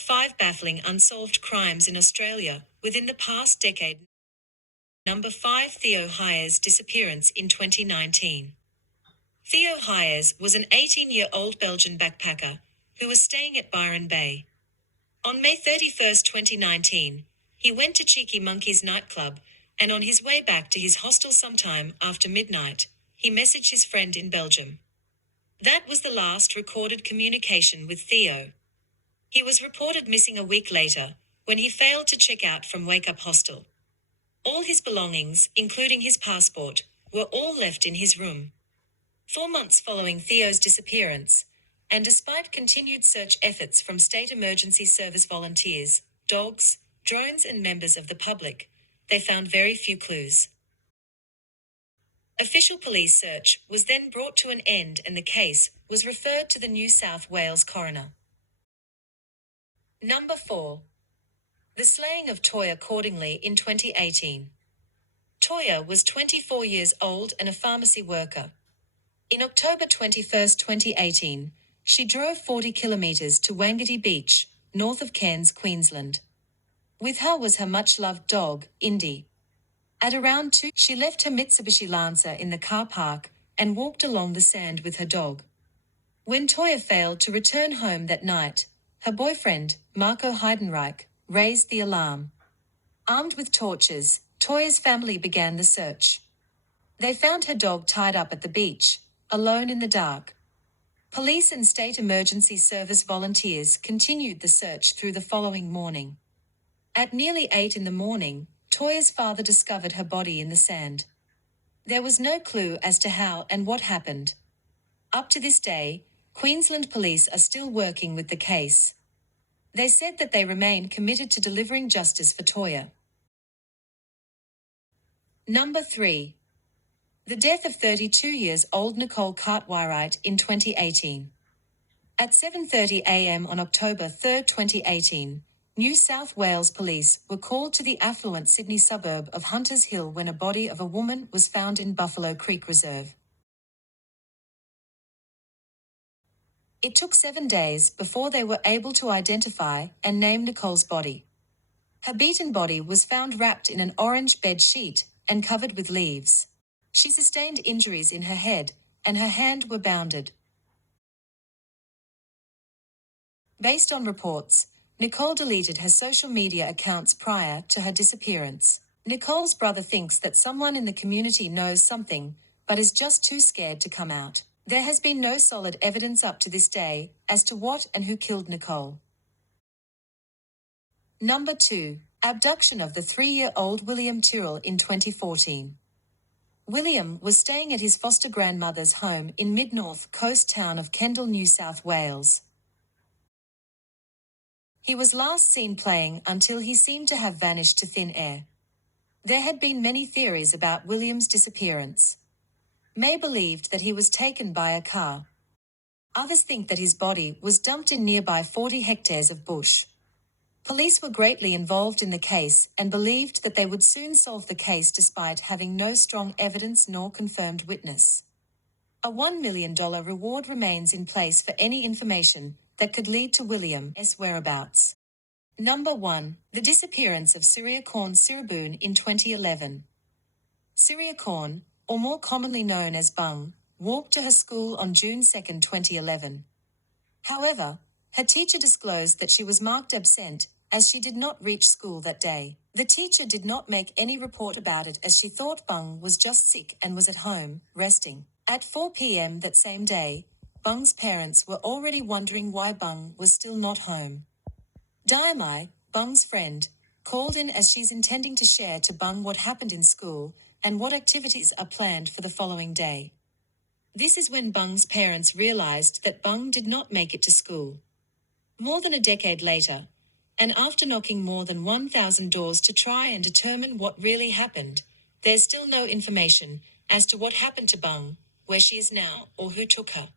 5 Baffling Unsolved Crimes in Australia within the past decade. Number 5. Theo Heidenreich's disappearance in 2019. Theo Heidenreich was an 18-year-old Belgian backpacker who was staying at Byron Bay. On May 31, 2019, he went to Cheeky Monkey's nightclub, and on his way back to his hostel sometime after midnight, he messaged his friend in Belgium. That was the last recorded communication with Theo. He was reported missing a week later, when he failed to check out from Wake Up Hostel. All his belongings, including his passport, were all left in his room. 4 months following Theo's disappearance, and despite continued search efforts from state emergency service volunteers, dogs, drones and members of the public, they found very few clues. Official police search was then brought to an end and the case was referred to the New South Wales coroner. Number 4. The slaying of Toya accordingly in 2018. Toya was 24 years old and a pharmacy worker. In October 21, 2018, she drove 40 kilometres to Wangati Beach, north of Cairns, Queensland. With her was her much-loved dog, Indy. At around 2, she left her Mitsubishi Lancer in the car park and walked along the sand with her dog. When Toya failed to return home that night, her boyfriend, Marco Heidenreich, raised the alarm. Armed with torches, Toya's family began the search. They found her dog tied up at the beach, alone in the dark. Police and state emergency service volunteers continued the search through the following morning. At nearly 8 in the morning, Toya's father discovered her body in the sand. There was no clue as to how and what happened. Up to this day, Queensland police are still working with the case. They said that they remain committed to delivering justice for Toya. Number 3. The death of 32-year-old Nicole Cartwright in 2018. At 7:30 a.m. on October 3, 2018, New South Wales police were called to the affluent Sydney suburb of Hunters Hill when a body of a woman was found in Buffalo Creek Reserve. It took 7 days before they were able to identify and name Nicole's body. Her beaten body was found wrapped in an orange bed sheet and covered with leaves. She sustained injuries in her head, and her hand were bounded. Based on reports, Nicole deleted her social media accounts prior to her disappearance. Nicole's brother thinks that someone in the community knows something, but is just too scared to come out. There has been no solid evidence up to this day as to what and who killed Nicole. Number 2. Abduction of the 3-year-old William Tyrell in 2014. William was staying at his foster grandmother's home in mid-north coast town of Kendall, New South Wales. He was last seen playing until he seemed to have vanished to thin air. There had been many theories about William's disappearance. May believed that he was taken by a car. Others think that his body was dumped in nearby 40 hectares of bush. Police were greatly involved in the case and believed that they would soon solve the case despite having no strong evidence nor confirmed witness. A $1 million reward remains in place for any information that could lead to William's whereabouts. Number 1. The disappearance of Syria Corn Siraboon in 2011. Syria Corn, or more commonly known as Bung, walked to her school on June 2, 2011. However, her teacher disclosed that she was marked absent as she did not reach school that day. The teacher did not make any report about it as she thought Bung was just sick and was at home, resting. At 4 p.m. that same day, Bung's parents were already wondering why Bung was still not home. Diamai, Bung's friend, called in as she's intending to share to Bung what happened in school and what activities are planned for the following day. This is when Bung's parents realized that Bung did not make it to school. More than a decade later, and after knocking more than 1,000 doors to try and determine what really happened, there's still no information as to what happened to Bung, where she is now, or who took her.